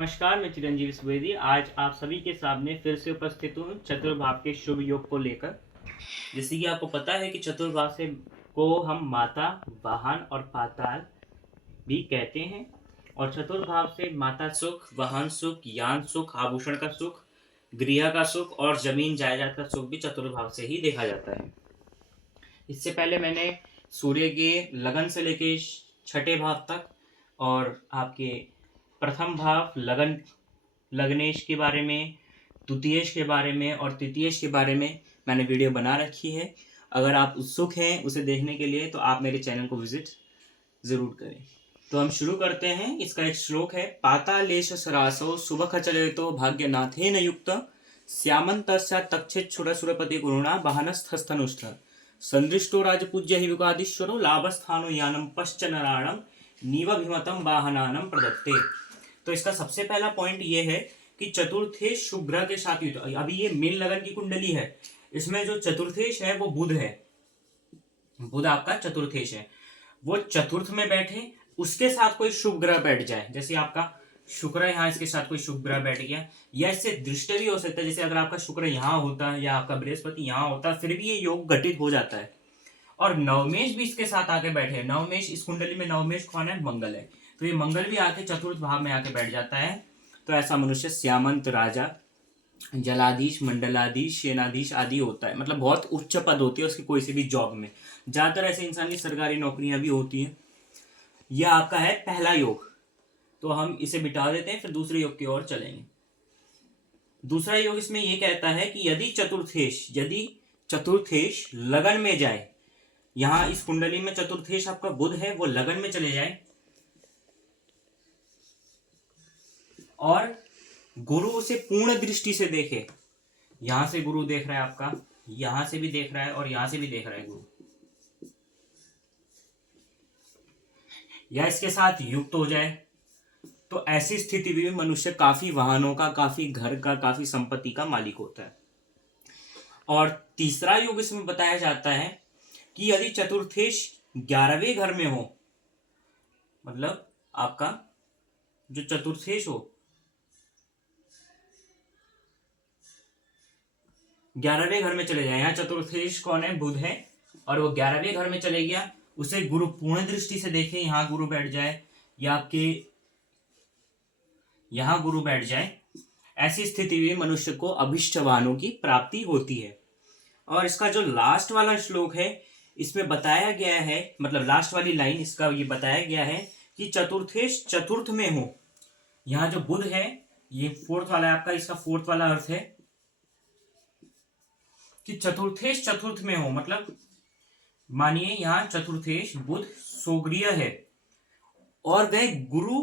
नमस्कार, मैं चिरंजीवी सुवेदी। आज आप सभी के सामने फिर से उपस्थित हूँ चतुर्भाव के शुभ योग को लेकर। जैसे कि आपको पता है कि चतुर्भाव से को हम माता, वाहन और पाताल भी कहते हैं। और चतुर्भाव से माता सुख, वाहन सुख, यान सुख, आभूषण का सुख, गृह का सुख और जमीन जायदाद का सुख भी चतुर्भाव से ही देखा जाता है। इससे पहले मैंने सूर्य के लगन से लेके छठे भाव तक और आपके प्रथम भाव लग्नेश के बारे में, द्वितीयेश के बारे में और तृतीयेश के बारे में मैंने वीडियो बना रखी है। अगर आप उत्सुक हैं उसे देखने के लिए तो आप मेरे चैनल को विजिट ज़रूर करें। तो हम शुरू करते हैं। इसका एक श्लोक है, पातालेश सरासो शुभखचरितो भाग्यनाथेन युक्त श्यामन्तस्या तक्षेच्छुरसुरपति गुरुणा वाहनस्थस्थनुष्ठ संदृष्टो राजपूज्य हि विगादीश्वरो लाभस्थानो यानम पश्चनराणम नीवभिमतम वाहनानम प्रदत्ते। तो इसका सबसे पहला पॉइंट ये है कि चतुर्थेश शुभ ग्रह के साथ युक्त। अभी ये मीन लगन की कुंडली है, इसमें जो चतुर्थेश है वो बुध है। बुध आपका चतुर्थेश है, वो चतुर्थ में बैठे, उसके साथ कोई शुभ ग्रह बैठ जाए। जैसे आपका शुक्र यहाँ इसके साथ कोई शुभ ग्रह बैठ गया, या इससे दृष्टि भी हो सकता है। जैसे अगर आपका शुक्र यहाँ होता है या आपका बृहस्पति यहाँ होता है, फिर भी ये योग घटित हो जाता है। और नवमेश भी इसके साथ आके बैठे। नवमेश इस कुंडली में नवमेश कौन है? मंगल है। तो ये मंगल भी आके चतुर्थ भाव में आके बैठ जाता है। तो ऐसा मनुष्य श्यामंत राजा, जलाधीश, मंडलाधीश, सेनाधीश आदि होता है। मतलब बहुत उच्च पद होती है उसकी कोई सी भी जॉब में। ज्यादातर ऐसे इंसान की सरकारी नौकरियां भी होती हैं। यह आपका है पहला योग। तो हम इसे बिठा देते हैं, फिर दूसरे योग की ओर चलेंगे। दूसरा योग इसमें यह कहता है कि यदि चतुर्थेश लगन में जाए, यहां इस कुंडली में चतुर्थेश आपका बुध है, वो लगन में चले जाए और गुरु उसे पूर्ण दृष्टि से देखे। यहां से गुरु देख रहा है आपका, यहां से भी देख रहा है और यहां से भी देख रहा है गुरु, या इसके साथ युक्त हो जाए, तो ऐसी स्थिति में मनुष्य काफी वाहनों का, काफी घर का, काफी संपत्ति का मालिक होता है। और तीसरा योग इसमें बताया जाता है कि यदि चतुर्थेश 11वें घर में हो, मतलब आपका जो चतुर्थेश हो 11वें घर में चले जाए। यहाँ चतुर्थेश कौन है? बुध है, और वो 11वें घर में चले गया, उसे गुरु पूर्ण दृष्टि से देखे, यहाँ गुरु बैठ जाए या आपके यहाँ गुरु बैठ जाए, ऐसी स्थिति में मनुष्य को अभिष्ट वाहनों की प्राप्ति होती है। और इसका जो लास्ट वाला श्लोक है, इसमें बताया गया है, मतलब लास्ट वाली लाइन इसका ये बताया गया है कि चतुर्थेश चतुर्थ में हो। यहाँ जो बुध है ये फोर्थ वाला है आपका, इसका फोर्थ वाला अर्थ है कि चतुर्थेश चतुर्थ में हो। मतलब मानिए यहाँ चतुर्थेश बुध सोग्रिय है और वह गुरु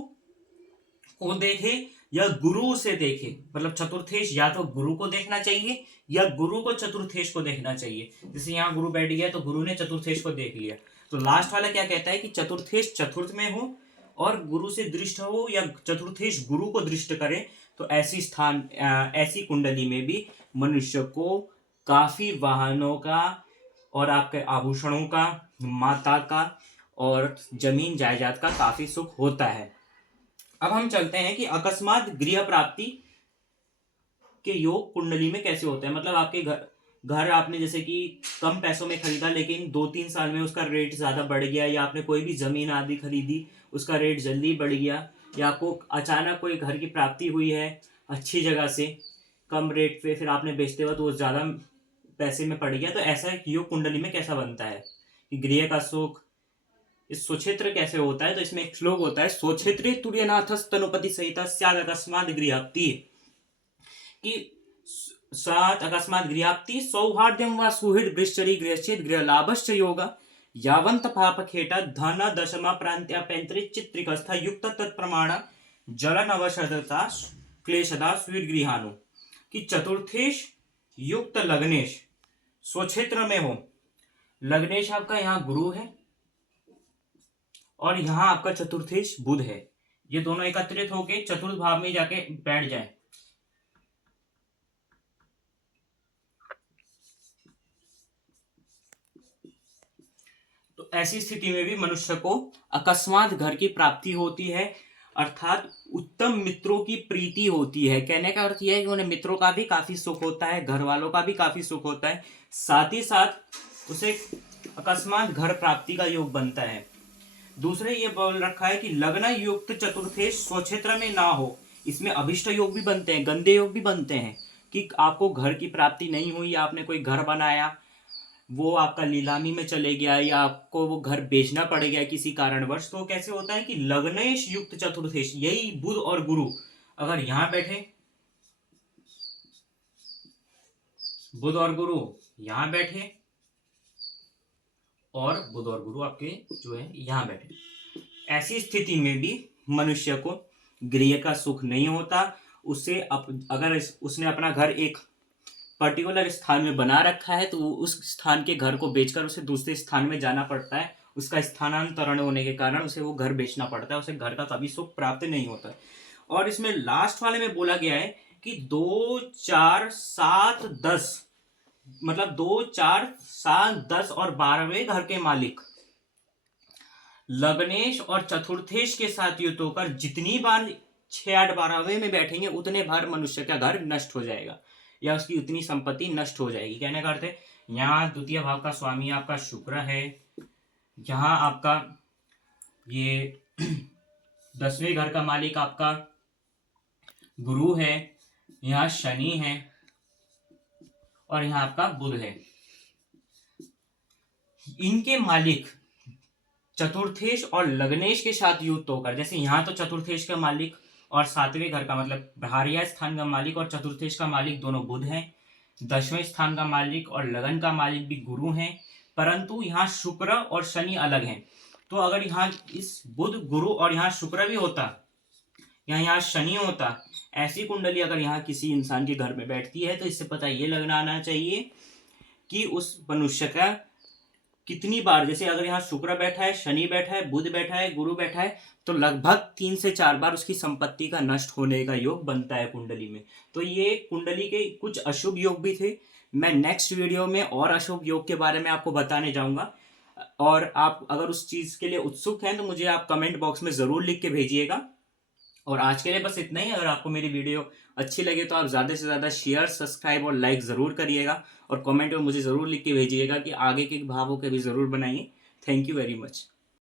को देखे या गुरु उसे देखे। मतलब चतुर्थेश या तो गुरु को देखना चाहिए या गुरु को चतुर्थेश को देखना चाहिए। जैसे यहाँ गुरु बैठ गया तो गुरु ने चतुर्थेश को देख लिया। तो लास्ट वाला क्या कहता है कि चतुर्थेश चतुर्थ में हो और गुरु से दृष्ट हो या चतुर्थेश गुरु को दृष्ट करे, तो ऐसी कुंडली में भी मनुष्य को काफी वाहनों का और आपके आभूषणों का, माता का और जमीन जायदाद का काफी सुख होता है। अब हम चलते हैं कि अकस्मात गृह प्राप्ति के योग कुंडली में कैसे होते हैं। मतलब आपके घर आपने जैसे कि कम पैसों में खरीदा, लेकिन 2-3 साल में उसका रेट ज्यादा बढ़ गया, या आपने कोई भी जमीन आदि खरीदी उसका रेट जल्दी बढ़ गया, या आपको अचानक कोई घर की प्राप्ति हुई है अच्छी जगह से कम रेट पे, फिर आपने बेचते वक्त वो ज्यादा पैसे में पड़ गया। तो ऐसा योग कुंडली में कैसा बनता है कि गृह का सुख, इस स्वक्षेत्र कैसे होता है। तो इसमें एक श्लोक होता है, स्वक्षेत्रे तुर्यनाथस तनुपति सहित स्याद अकस्मात गृहाप्ति, कि सात अकस्मात गृहाप्ति सौहार्द्यम व सुहृद बृश्चरी गृहच्छेद गृह लाभश्च योग यावंत पाप खेट धन दशमा प्रांत्या पैंतृक चित्रिकस्थ युक्त तत्प्रमाण जलन अवशदता क्लेशदा स्वीट गृहानु। कि चतुर्थेश युक्त लग्नेश स्वक्षेत्र में हो। लग्नेश आपका यहाँ गुरु है और यहाँ आपका चतुर्थेश बुध है। ये दोनों एकत्रित होके चतुर्थ भाव में जाके बैठ जाए, तो ऐसी स्थिति में भी मनुष्य को अकस्मात घर की प्राप्ति होती है। अर्थात उत्तम मित्रों की प्रीति होती है। कहने का अर्थ यह है कि उन्हें मित्रों का भी काफी सुख होता है, घर वालों का भी काफी सुख होता है, साथ ही साथ उसे अकस्मात घर प्राप्ति का योग बनता है। दूसरे ये बोल रखा है कि लग्न युक्त चतुर्थेश स्वक्षेत्र में ना हो। इसमें अभिष्ट योग भी बनते हैं, गंदे योग भी बनते हैं कि आपको घर की प्राप्ति नहीं हुई, आपने कोई घर बनाया, वो आपका नीलामी में चले गया या आपको वो घर बेचना पड़ गया किसी कारणवश, तो कैसे होता है कि लग्नेश युक्त चतुर्थेश, यही बुध और गुरु अगर यहां बैठे, बुध और गुरु यहां बैठे और बुध और गुरु आपके जो है यहां बैठे, ऐसी स्थिति में भी मनुष्य को गृह का सुख नहीं होता। उसे अगर उसने अपना घर एक पर्टिकुलर स्थान में बना रखा है तो उस स्थान के घर को बेचकर उसे दूसरे स्थान में जाना पड़ता है। उसका स्थानांतरण होने के कारण उसे वो घर बेचना पड़ता है, उसे घर का कभी सुख प्राप्त नहीं होता है। और इसमें लास्ट वाले में बोला गया है कि 2, 4, 7, 10, मतलब 2, 4, 7, 10 और 12वें घर के मालिक लग्नेश और चतुर्थेश के साथ युक्त होकर जितनी बार 6, 8, 12वें में बैठेंगे उतने बार मनुष्य का घर नष्ट हो जाएगा या उसकी उतनी संपत्ति नष्ट हो जाएगी। कहने का अर्थ है यहाँ द्वितीय भाव का स्वामी आपका शुक्र है, यहाँ आपका ये 10वें घर का मालिक आपका गुरु है, यहाँ शनि है और यहाँ आपका बुध है। इनके मालिक चतुर्थेश और लग्नेश के साथ युक्त होकर, जैसे यहाँ तो चतुर्थेश का मालिक और 7वें घर का मतलब भार्या स्थान का मालिक और चतुर्थेश का मालिक दोनों बुध हैं, 10वें स्थान का मालिक और लगन का मालिक भी गुरु हैं, परंतु यहाँ शुक्र और शनि अलग हैं। तो अगर यहाँ इस बुध गुरु और यहाँ शुक्र भी होता या यहाँ शनि होता, ऐसी कुंडली अगर यहाँ किसी इंसान के घर में बैठती है तो इससे पता ये लगना आना चाहिए कि उस मनुष्य का कितनी बार, जैसे अगर यहाँ शुक्र बैठा है, शनि बैठा है, बुध बैठा है, गुरु बैठा है, तो लगभग 3 से 4 बार उसकी संपत्ति का नष्ट होने का योग बनता है कुंडली में। तो ये कुंडली के कुछ अशुभ योग भी थे। मैं नेक्स्ट वीडियो में और अशुभ योग के बारे में आपको बताने जाऊंगा, और आप अगर उस चीज के लिए उत्सुक हैं तो मुझे आप कमेंट बॉक्स में जरूर लिख के भेजिएगा। और आज के लिए बस इतना ही। अगर आपको मेरी वीडियो अच्छी लगे तो आप ज़्यादा से ज़्यादा शेयर, सब्सक्राइब और लाइक ज़रूर करिएगा, और कमेंट में मुझे ज़रूर लिख के भेजिएगा कि आगे के भावों के भी ज़रूर बनाइए। Thank you very much.